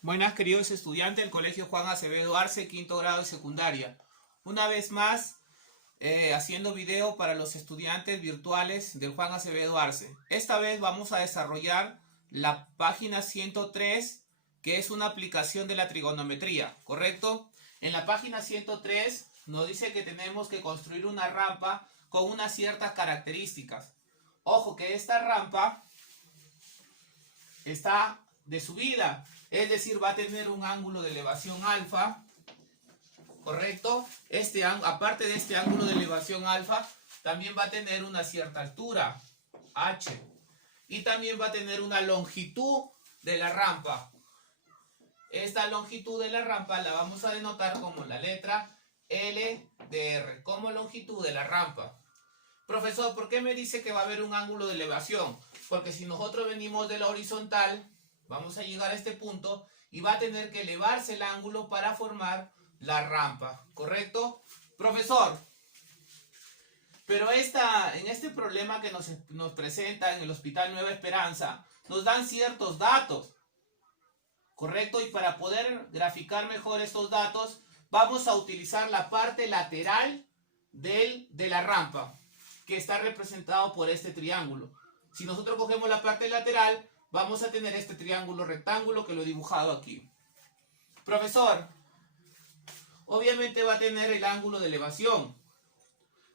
Buenas, queridos estudiantes del Colegio Juan Acevedo Arce, quinto grado de secundaria. Una vez más, haciendo video para los estudiantes virtuales del Juan Acevedo Arce. Esta vez vamos a desarrollar la página 103, que es una aplicación de la trigonometría, ¿correcto? En la página 103 nos dice que tenemos que construir una rampa con unas ciertas características. Ojo que esta rampa está de subida, es decir, va a tener un ángulo de elevación alfa, ¿correcto? Aparte de este ángulo de elevación alfa, también va a tener una cierta altura, h, y también va a tener una longitud de la rampa. Esta longitud de la rampa la vamos a denotar como la letra L de R, como longitud de la rampa. Profesor, ¿por qué me dice que va a haber un ángulo de elevación? Porque si nosotros venimos de la horizontal, vamos a llegar a este punto y va a tener que elevarse el ángulo para formar la rampa, ¿correcto? Profesor, pero en este problema que nos presenta en el Hospital Nueva Esperanza, nos dan ciertos datos, ¿correcto? Y para poder graficar mejor estos datos, vamos a utilizar la parte lateral de la rampa, que está representado por este triángulo. Si nosotros cogemos la parte lateral, vamos a tener este triángulo rectángulo que lo he dibujado aquí. Profesor, obviamente va a tener el ángulo de elevación,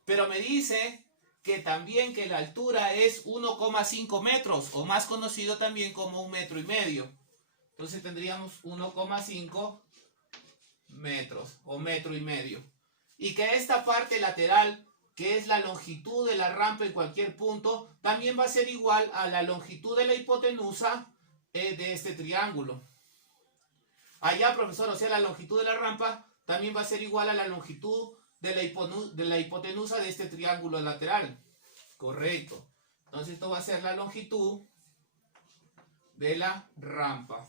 pero me dice que también que la altura es 1,5 metros, o más conocido también como 1,5 metros. Entonces tendríamos 1,5 metros o 1,5 metros. Y que esta parte lateral, que es la longitud de la rampa en cualquier punto, también va a ser igual a la longitud de la hipotenusa de este triángulo. Allá, profesor, o sea, la longitud de la rampa también va a ser igual a la longitud de la hipotenusa de este triángulo lateral. Correcto. Entonces esto va a ser la longitud de la rampa.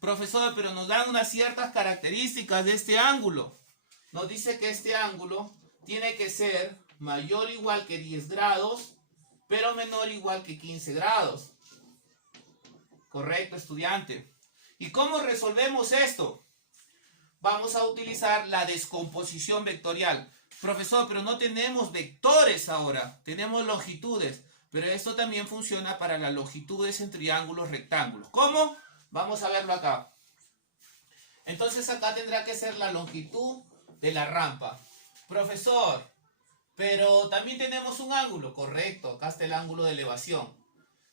Profesor, pero nos dan unas ciertas características de este ángulo. Nos dice que este ángulo tiene que ser mayor o igual que 10 grados, pero menor o igual que 15 grados. Correcto, estudiante. ¿Y cómo resolvemos esto? Vamos a utilizar la descomposición vectorial. Profesor, pero no tenemos vectores ahora, tenemos longitudes. Pero esto también funciona para las longitudes en triángulos rectángulos. ¿Cómo? Vamos a verlo acá. Entonces acá tendrá que ser la longitud de la rampa. Profesor, pero también tenemos un ángulo. Correcto, acá está el ángulo de elevación.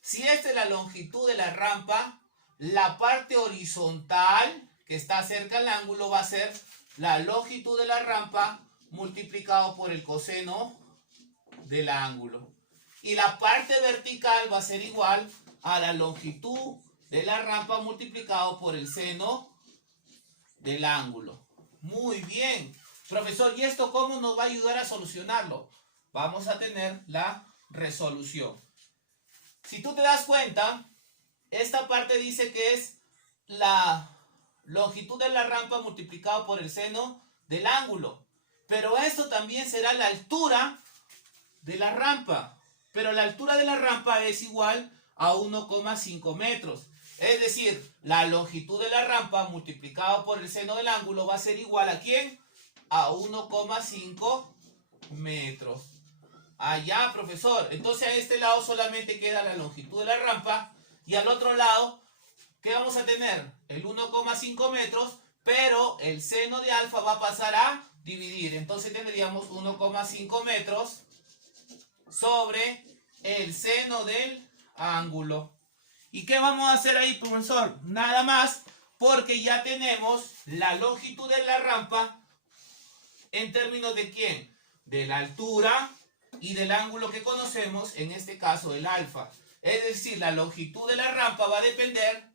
Si esta es la longitud de la rampa, la parte horizontal que está cerca del ángulo va a ser la longitud de la rampa multiplicado por el coseno del ángulo. Y la parte vertical va a ser igual a la longitud de la rampa multiplicado por el seno del ángulo. Muy bien. Profesor, ¿y esto cómo nos va a ayudar a solucionarlo? Vamos a tener la resolución. Si tú te das cuenta, esta parte dice que es la longitud de la rampa multiplicado por el seno del ángulo. Pero esto también será la altura de la rampa. Pero la altura de la rampa es igual a 1,5 metros. Es decir, la longitud de la rampa multiplicado por el seno del ángulo va a ser igual a ¿quién? A 1,5 metros. Allá, profesor. Entonces a este lado solamente queda la longitud de la rampa. Y al otro lado, ¿qué vamos a tener? El 1,5 metros, pero el seno de alfa va a pasar a dividir. Entonces tendríamos 1,5 metros sobre el seno del ángulo. ¿Y qué vamos a hacer ahí, profesor? Nada más, porque ya tenemos la longitud de la rampa en términos de ¿quién? De la altura y del ángulo que conocemos, en este caso el alfa. Es decir, la longitud de la rampa va a depender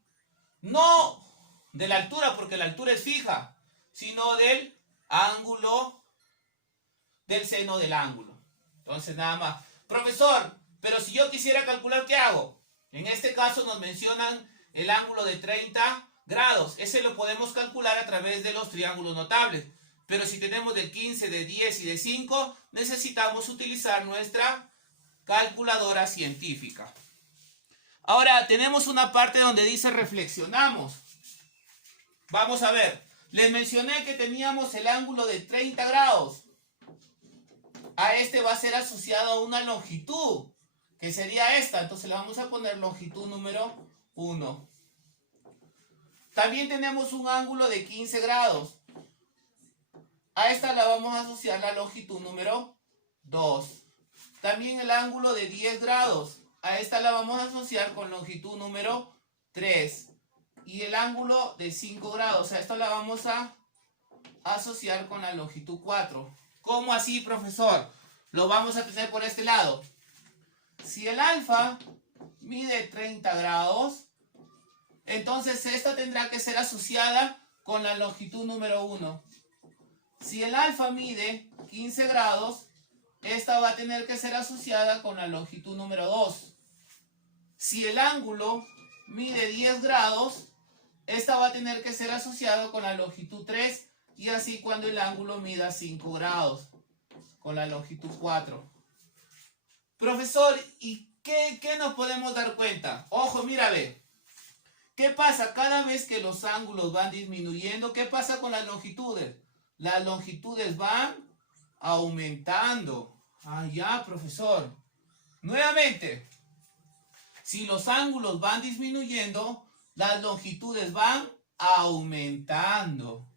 no de la altura, porque la altura es fija, sino del ángulo del seno del ángulo. Entonces nada más. Profesor, pero si yo quisiera calcular, ¿qué hago? En este caso nos mencionan el ángulo de 30 grados. Ese lo podemos calcular a través de los triángulos notables. Pero si tenemos de 15, de 10 y de 5, necesitamos utilizar nuestra calculadora científica. Ahora tenemos una parte donde dice reflexionamos. Vamos a ver. Les mencioné que teníamos el ángulo de 30 grados. A este va a ser asociado a una longitud, que sería esta. Entonces le vamos a poner longitud número 1. También tenemos un ángulo de 15 grados. A esta la vamos a asociar la longitud número 2. También el ángulo de 10 grados. A esta la vamos a asociar con longitud número 3. Y el ángulo de 5 grados. A esto la vamos a asociar con la longitud 4. ¿Cómo así, profesor? Lo vamos a tener por este lado. Si el alfa mide 30 grados, entonces esta tendrá que ser asociada con la longitud número 1. Si el alfa mide 15 grados, esta va a tener que ser asociada con la longitud número 2. Si el ángulo mide 10 grados, esta va a tener que ser asociada con la longitud 3. Y así cuando el ángulo mida 5 grados, con la longitud 4. Profesor, ¿y qué nos podemos dar cuenta? Ojo, mira, ve. ¿Qué pasa? Cada vez que los ángulos van disminuyendo, ¿qué pasa con las longitudes? Las longitudes van aumentando. Ah, ya, profesor. Nuevamente, si los ángulos van disminuyendo, las longitudes van aumentando.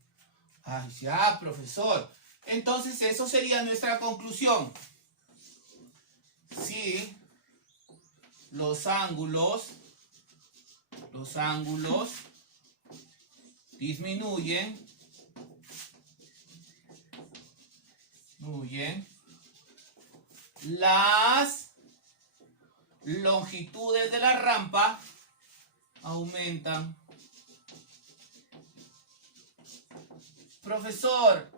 Ah, ya, profesor. Entonces, eso sería nuestra conclusión. Si los ángulos disminuyen, las longitudes de la rampa aumentan. Profesor,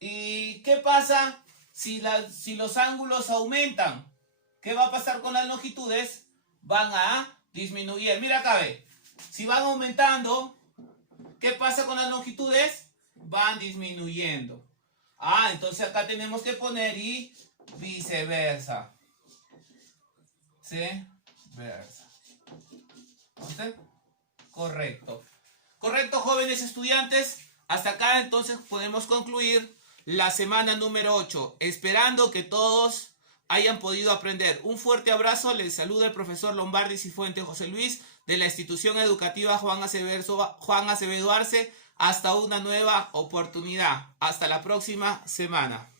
¿y qué pasa si los ángulos aumentan? ¿Qué va a pasar con las longitudes? Van a disminuir. Mira acá, ve. Si van aumentando, ¿qué pasa con las longitudes? Van disminuyendo. Ah, entonces acá tenemos que poner y viceversa. Viceversa. ¿Usted? Correcto. Correcto, jóvenes estudiantes. Hasta acá entonces podemos concluir la semana número 8, esperando que todos hayan podido aprender. Un fuerte abrazo, les saluda el profesor Lombardi Cifuentes José Luis de la institución educativa Juan Acevedo Arce. Hasta una nueva oportunidad. Hasta la próxima semana.